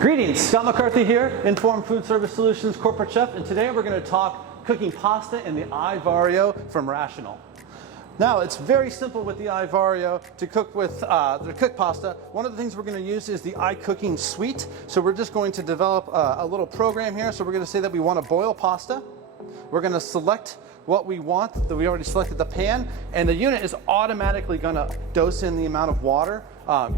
Greetings, Scott McCarthy here, Informed Food Service Solutions Corporate Chef, and today we're going to talk cooking pasta in the iVario from Rational. Now, it's very simple with the iVario to cook with the cook pasta. One of the things we're going to use is the iCooking suite. So we're just going to develop a little program here. So we're going to say that we want to boil pasta. We're going to select what we want. We already selected the pan, and the unit is automatically going to dose in the amount of water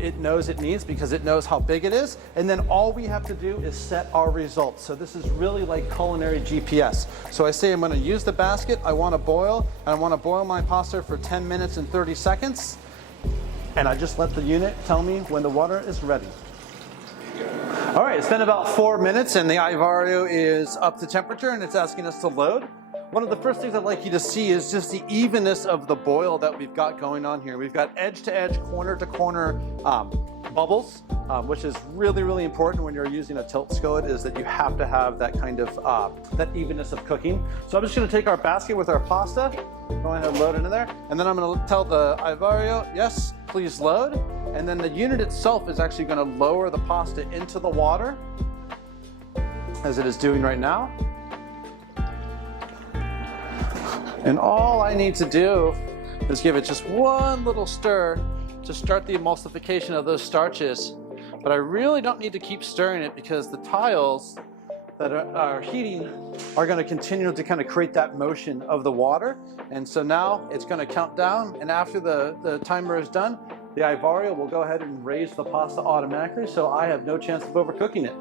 it knows it needs because it knows how big it is. And then all we have to do is set our results. So this is really like culinary GPS. So I say I'm going to use the basket. I want to boil, and I want to boil my pasta for 10 minutes and 30 seconds. And I just let the unit tell me when the water is ready. All right, it's been about 4 minutes and the iVario is up to temperature and it's asking us to load. One of the first things I'd like you to see is just the evenness of the boil that we've got going on here. We've got edge to edge, corner to corner bubbles, which is really, really important when you're using a tilt skillet, is that you have to have that kind of, that evenness of cooking. So I'm just gonna take our basket with our pasta, go ahead and load it in there, and then I'm gonna tell the iVario, yes, please load. And then the unit itself is actually gonna lower the pasta into the water, as it is doing right now. And all I need to do is give it just one little stir to start the emulsification of those starches. But I really don't need to keep stirring it because the tiles that are heating are going to continue to kind of create that motion of the water. And so now it's going to count down, and after the timer is done, the iVario will go ahead and raise the pasta automatically, so I have no chance of overcooking it.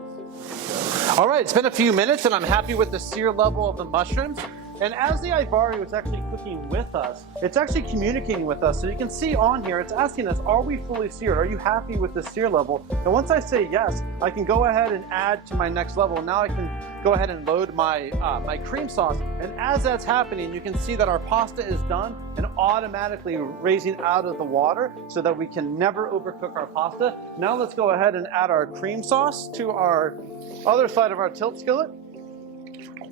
All right, it's been a few minutes and I'm happy with the sear level of the mushrooms. And as the iVario is actually cooking with us, it's actually communicating with us. So you can see on here, it's asking us, are we fully seared? Are you happy with the sear level? And once I say yes, I can go ahead and add to my next level. Now I can go ahead and load my, my cream sauce. And as that's happening, you can see that our pasta is done and automatically raising out of the water so that we can never overcook our pasta. Now let's go ahead and add our cream sauce to our other side of our tilt skillet.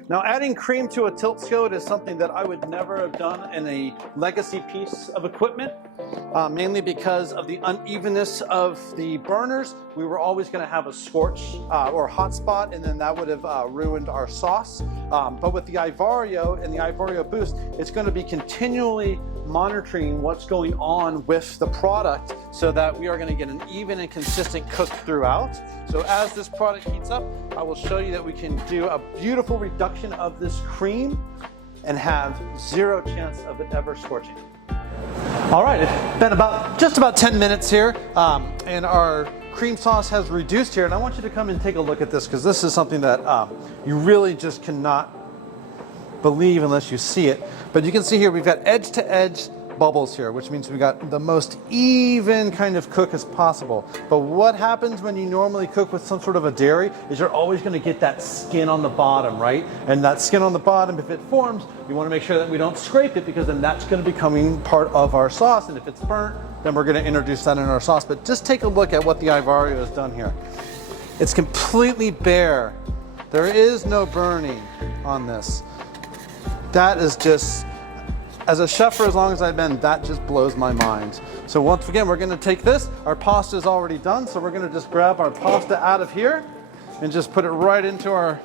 Now, adding cream to a tilt skillet is something that I would never have done in a legacy piece of equipment, mainly because of the unevenness of the burners. We were always going to have a scorch or hot spot, and then that would have ruined our sauce. But with the iVario and the iVarioBoost, it's going to be continually monitoring what's going on with the product so that we are going to get an even and consistent cook throughout. So as this product heats up, I will show you that we can do a beautiful reduction of this cream and have zero chance of it ever scorching. All right, it's been just about 10 minutes here, and our cream sauce has reduced here, and I want you to come and take a look at this because this is something that you really just cannot believe unless you see it. But you can see here we've got edge to edge bubbles here, which means we got the most even kind of cook as possible. But what happens when you normally cook with some sort of a dairy is you're always going to get that skin on the bottom, right? And that skin on the bottom, if it forms, you want to make sure that we don't scrape it because then that's going to be becoming part of our sauce. And if it's burnt, then we're going to introduce that in our sauce. But just take a look at what the iVario has done here. It's completely bare. There is no burning on this. That is just, as a chef for as long as I've been, that just blows my mind. So once again, we're going to take this. Our pasta is already done, so we're going to just grab our pasta out of here and just put it right into our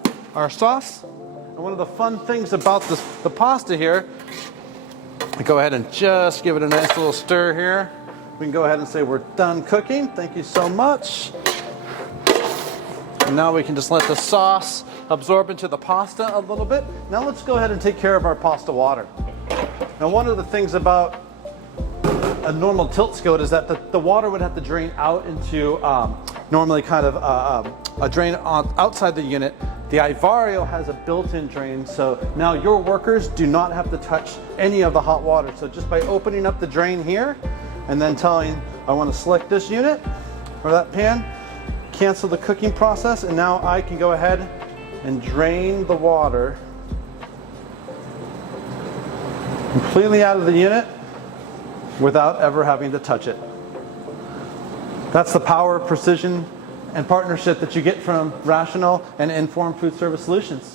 sauce. And one of the fun things about the pasta here, I go ahead and just give it a nice little stir here. We can go ahead and say we're done cooking. Thank you so much. And now we can just let the sauce absorb into the pasta a little bit. Now let's go ahead and take care of our pasta water. Now, one of the things about a normal tilt skillet is that the water would have to drain out into normally kind of a drain outside the unit. The iVario has a built-in drain, so now your workers do not have to touch any of the hot water. So just by opening up the drain here and then telling I want to select this unit or that pan, cancel the cooking process, and now I can go ahead and drain the water completely out of the unit without ever having to touch it. That's the power, precision, and partnership that you get from Rational and Informed Food Service Solutions.